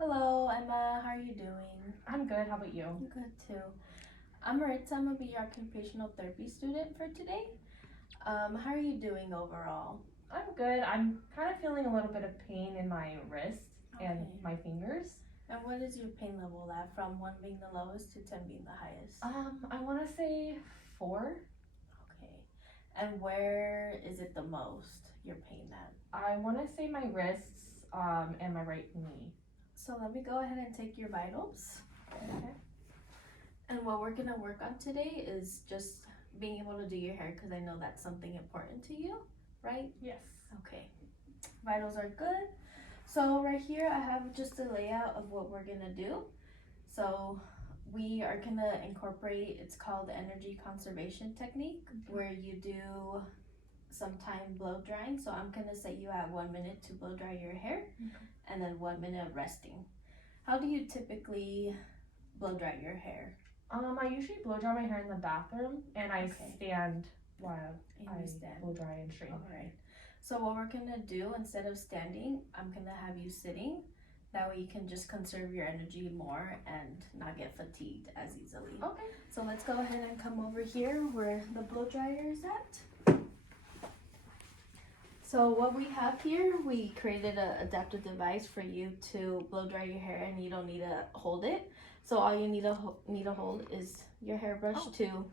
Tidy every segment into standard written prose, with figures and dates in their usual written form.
Hello, Emma. How are you doing? I'm good. How about you? I'm good too. I'm Maritza. I'm gonna be your occupational therapy student for today. How are you doing overall? I'm good. I'm kind of feeling a little bit of pain in my wrist and Okay. my fingers. And what is your pain level at, from 1 being the lowest to 10 being the highest? I want to say 4. Okay. And where is it the most, your pain at? I want to say my wrists, and my right knee. So let me go ahead and take your vitals. Okay. And what we're gonna work on today is just being able to do your hair, because I know that's something important to you, right? Yes. Okay. Vitals are good. So right here I have just a layout of what we're gonna do. So we are gonna incorporate, it's called the energy conservation technique, where you do some time blow drying. So I'm gonna set you at 1 minute to blow dry your hair, and then 1 minute of resting. How do you typically blow dry your hair? I usually blow dry my hair in the bathroom, and I Okay. stand while And I you stand. blow dry and straighten. Alright. So what we're gonna do, instead of standing, I'm gonna have you sitting. That way you can just conserve your energy more and not get fatigued as easily. Okay. So let's go ahead and come over here where the blow dryer is at. So what we have here, we created an adaptive device for you to blow dry your hair, and you don't need to hold it. So all you need to hold is your hairbrush to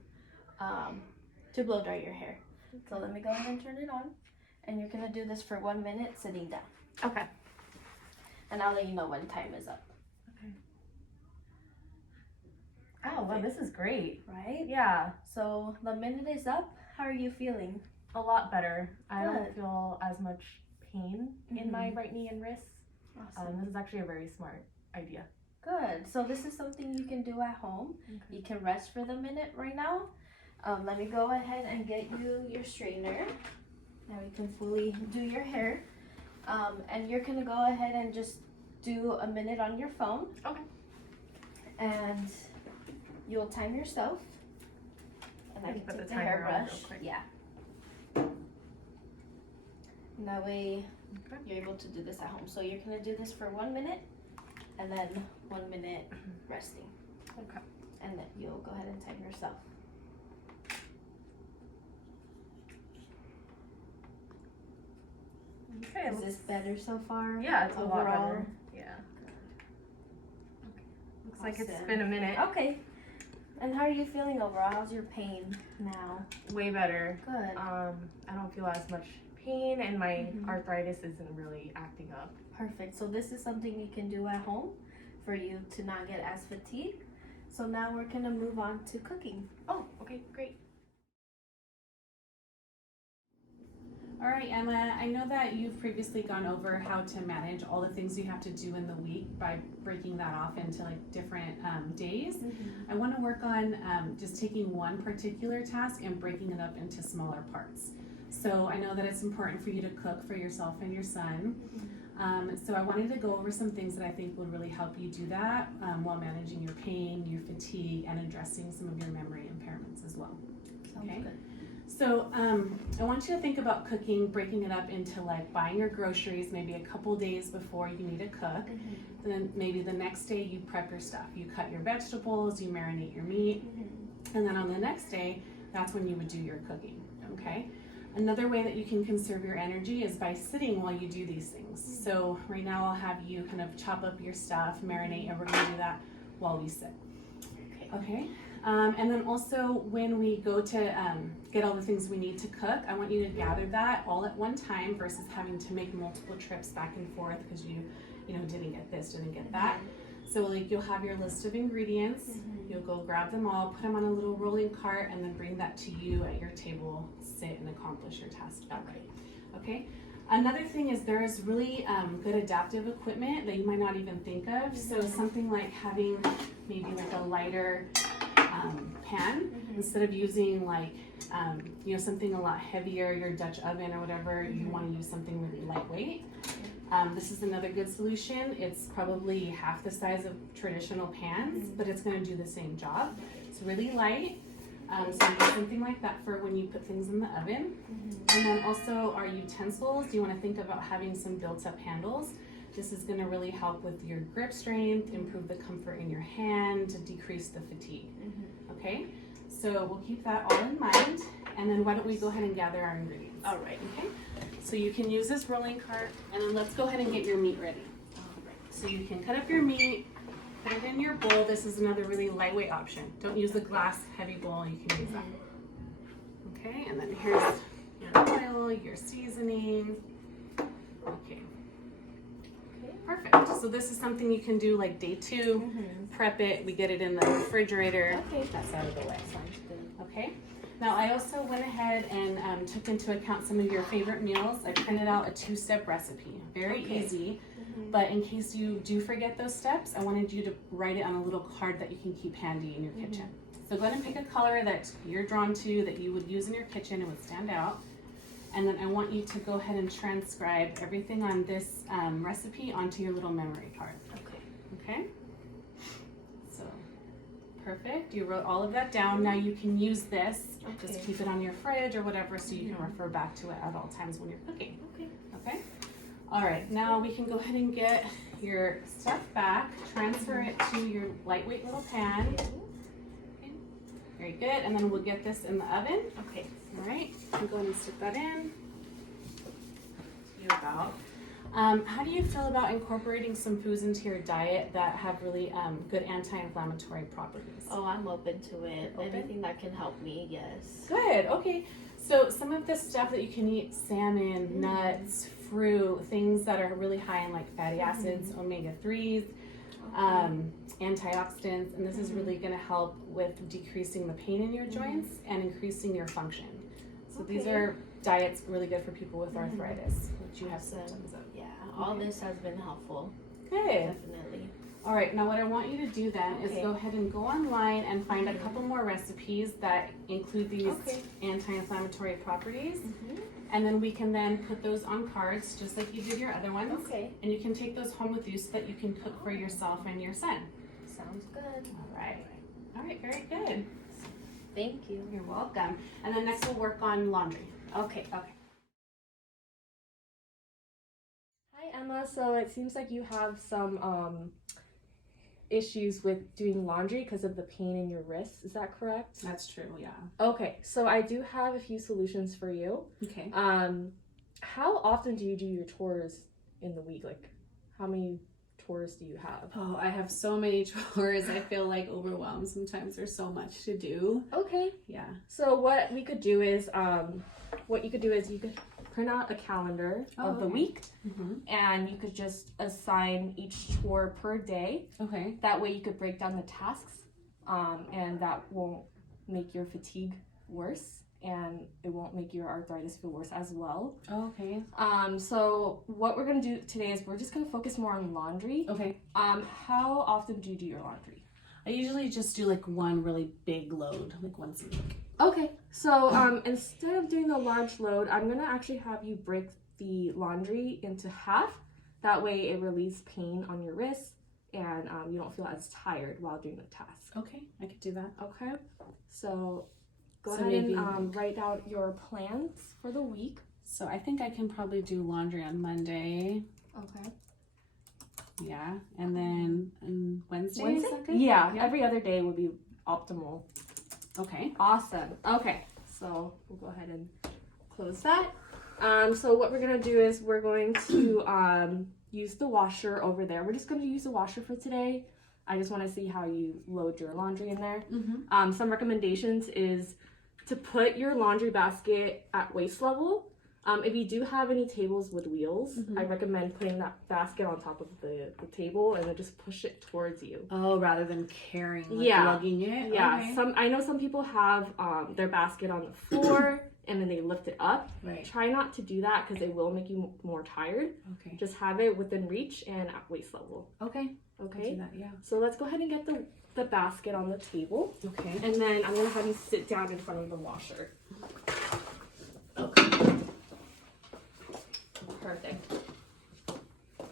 blow dry your hair. So let me go ahead and turn it on, and you're gonna do this for 1 minute sitting down. Okay. And I'll let you know when time is up. Oh, wow, this is great. Right? Yeah, So the minute is up. How are you feeling? a lot better. I don't Good. feel as much pain in my Mhm. right knee and wrist. Awesome. This is actually a very smart idea. Good. So this is something you can do at home. Okay. You can rest for the minute right now. Let me go ahead and get you your straightener. Now you can fully do your hair. And you're gonna go ahead and just do a minute on your phone. Okay. And you'll time yourself. And I can Put take the the timer on real hairbrush. quick. Yeah. And that way Okay. you're able to do this at home. So you're gonna do this for 1 minute, and then 1 minute resting. Okay. And then you'll go ahead and time yourself. Okay. Is this better so far? Yeah, it's a lot overall? better. Yeah. Looks like it's Awesome. been a minute. Okay. And how are you feeling overall? How's your pain now? Way better. Good. I don't feel as much pain, and my Mhm. arthritis isn't really acting up. Perfect. So this is something you can do at home for you to not get as fatigued. So now we're gonna move on to cooking. Oh, okay, great. All right, Emma, I know that you've previously gone over how to manage all the things you have to do in the week by breaking that off into like different days. I want to work on just taking one particular task and breaking it up into smaller parts. So I know that it's important for you to cook for yourself and your son. So I wanted to go over some things that I think would really help you do that while managing your pain, your fatigue, and addressing some of your memory impairments as well. Sounds Okay. good. So I want you to think about cooking, breaking it up into like buying your groceries maybe a couple days before you need to cook. Then maybe the next day you prep your stuff. You cut your vegetables, you marinate your meat, and then on the next day, that's when you would do your cooking, okay? Another way that you can conserve your energy is by sitting while you do these things. So right now I'll have you kind of chop up your stuff, marinate, and we're gonna do that while we sit, okay? And then also when we go to get all the things we need to cook, I want you to gather that all at one time versus having to make multiple trips back and forth because you didn't get this, didn't get that. So like you'll have your list of ingredients, you'll go grab them all, put them on a little rolling cart, and then bring that to you at your table, sit and accomplish your task that way, okay? Another thing is there is really good adaptive equipment that you might not even think of. So something like having maybe like a lighter pan instead of using like something a lot heavier, your Dutch oven or whatever. You want to use something really lightweight. This is another good solution. It's probably half the size of traditional pans, but it's going to do the same job. It's really light. So use something like that for when you put things in the oven. And then also our utensils, you want to think about having some built-up handles This is going to really help with your grip strength, improve the comfort in your hand, to decrease the fatigue. Okay, so we'll keep that all in mind. And then why don't we go ahead and gather our ingredients? All right. Okay, so you can use this rolling cart, and then let's go ahead and get your meat ready. So you can cut up your meat, put it in your bowl. This is another really lightweight option. Don't use the glass heavy bowl, you can use that. Okay, and then here's your oil, your seasoning. Okay. Perfect. So this is something you can do like day 2. Prep it. We get it in the refrigerator. Okay. That's out of the way. Sounds good. Okay. Now I also went ahead and took into account some of your favorite meals. I printed out a 2-step recipe. Very easy. But in case you do forget those steps, I wanted you to write it on a little card that you can keep handy in your kitchen. So go ahead and pick a color that you're drawn to, that you would use in your kitchen and would stand out. And then I want you to go ahead and transcribe everything on this recipe onto your little memory card. Okay? So, perfect. You wrote all of that down. Now you can use this. Just keep it on your fridge or whatever so you can refer back to it at all times when you're cooking. Okay? All right, now we can go ahead and get your stuff back, transfer it to your lightweight little pan. Okay. Very good, and then we'll get this in the oven. Okay. All right, I'll go ahead and stick that in. About. How do you feel about incorporating some foods into your diet that have really good anti-inflammatory properties? Oh, I'm open to it. Open? Anything that can help me, yes. Good, okay. So some of the stuff that you can eat, salmon, nuts, fruit, things that are really high in like fatty acids, omega-3s, antioxidants, and this is really going to help with decreasing the pain in your joints and increasing your function. So these are diets really good for people with arthritis, which you have symptoms of. Yeah, all this has been helpful. Good. Definitely. All right, now what I want you to do then is go ahead and go online and find a couple more recipes that include these anti-inflammatory properties. And then we can then put those on cards just like you did your other ones. And you can take those home with you so that you can cook for yourself and your son. Sounds good. All right. All right, very good. Thank you. You're welcome. And then next we'll work on laundry. Okay. Hi Emma, so it seems like you have some issues with doing laundry because of the pain in your wrists. Is that correct? That's true, yeah. Okay, so I do have a few solutions for you. Okay. How often do you do your chores in the week? Like, how many chores do you have? Oh, I have so many chores. I feel like overwhelmed sometimes. There's so much to do. Okay. Yeah. So what we could do is, you could print out a calendar of the week, and you could just assign each chore per day. Okay. That way you could break down the tasks, and that won't make your fatigue worse, and it won't make your arthritis feel worse as well. Okay. So what we're gonna do today is we're just gonna focus more on laundry. Okay. How often do you do your laundry? I usually just do like one really big load, like once a week. Okay, so instead of doing the large load, I'm gonna actually have you break the laundry into half. That way it relieves pain on your wrists, and you don't feel as tired while doing the task. Okay, I could do that. Okay, so go ahead and write out your plans for the week. So I think I can probably do laundry on Monday. Okay. Yeah, and then on Wednesday? Is that good? Yeah, every other day would be optimal. Okay. Awesome. Okay, so we'll go ahead and close that. So what we're gonna do is we're going to use the washer over there. We're just gonna use the washer for today. I just want to see how you load your laundry in there. Some recommendations is to put your laundry basket at waist level. If you do have any tables with wheels, I recommend putting that basket on top of the table and then just push it towards you. Oh, rather than carrying, lugging it? Yeah, okay. I know some people have their basket on the floor and then they lift it up. Right. Try not to do that because it will make you more tired. Okay. Just have it within reach and at waist level. Okay. Okay. I'll do that, yeah. So let's go ahead and get the basket on the table. Okay. And then I'm going to have you sit down in front of the washer. Okay. Perfect.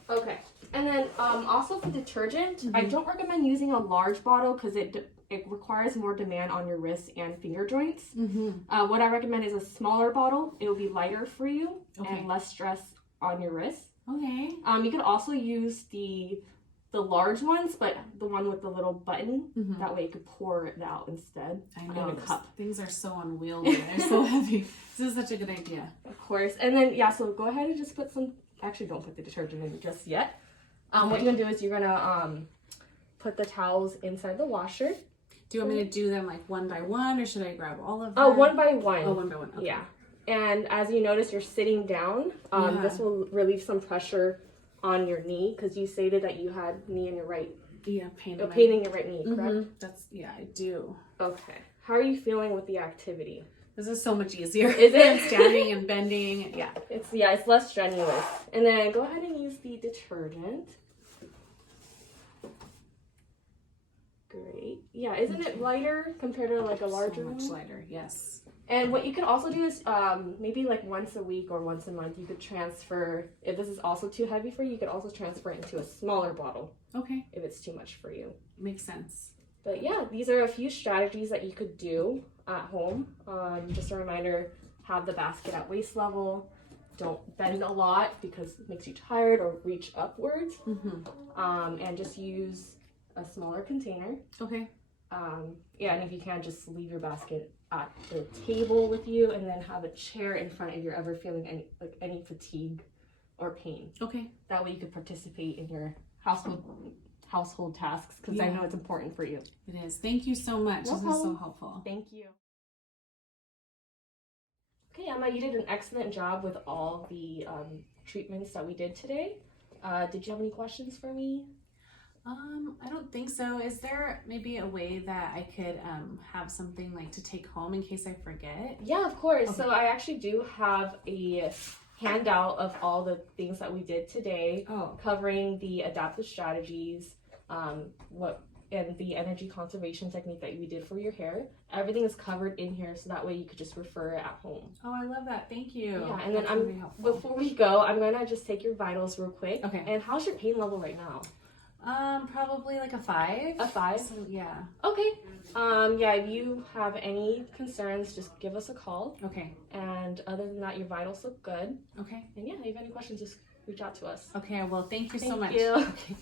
Okay. And then also for detergent, I don't recommend using a large bottle because it requires more demand on your wrists and finger joints. What I recommend is a smaller bottle. It will be lighter for you and less stress on your wrist. Okay. You could also use the large ones, but the one with the little button. Mhm. That way you could pour it out instead. I in know a cup. things are so unwieldy. They're so heavy. This is such a good idea. Of course. And then, yeah, so go ahead and just put some, actually don't put the detergent in just yet. What you're gonna do is you're gonna put the towels inside the washer. Do you want me to do them like one by one, or should I grab all of them? Oh, one by one. Oh, one by one. Okay. Yeah. And as you notice, you're sitting down. This will relieve some pressure on your knee, because you stated that you had knee in your right, Yeah, pain in your right knee, correct? Mhm. I do. Okay. How are you feeling with the activity? This is so much easier. Is it? Standing and bending. Yeah. It's less strenuous. And then go ahead and use the detergent. Great. Yeah, isn't it lighter compared to like a larger So much one? lighter. Yes. And what you can also do is maybe like once a week or once a month, you could transfer, if this is also too heavy for you, you could also transfer it into a smaller bottle Okay. if it's too much for you. Makes sense. But yeah, these are a few strategies that you could do at home. Just a reminder, have the basket at waist level. Don't bend a lot because it makes you tired, or reach upwards. Mm-hmm. And just use a smaller container. Okay. Yeah, and if you can, just leave your basket at the table with you, and then have a chair in front if you're ever feeling any fatigue or pain. Okay. That way you could participate in your household tasks, because I Yeah. know it's important for you. It is. Thank you so much. No This is so problem. helpful. Thank you. Okay, Emma, you did an excellent job with all the treatments that we did today. Did you have any questions for me? I don't think so. Is there maybe a way that I could have something like to take home in case I forget? Yeah, of course. Okay. So I actually do have a handout of all the things that we did today, Oh. covering the adaptive strategies, and the energy conservation technique that we did for your hair. Everything is covered in here, so that way you could just refer at home. Oh, I love that. Thank you. Yeah, and then That's really helpful. before we go, I'm gonna just take your vitals real quick. Okay. And how's your pain level right now? Probably like a 5. A 5? So yeah. Okay. Yeah, if you have any concerns, just give us a call. Okay. And other than that, your vitals look good. Okay. And yeah, if you have any questions, just reach out to us. Okay. Well, thank you so Thank much. you. Okay.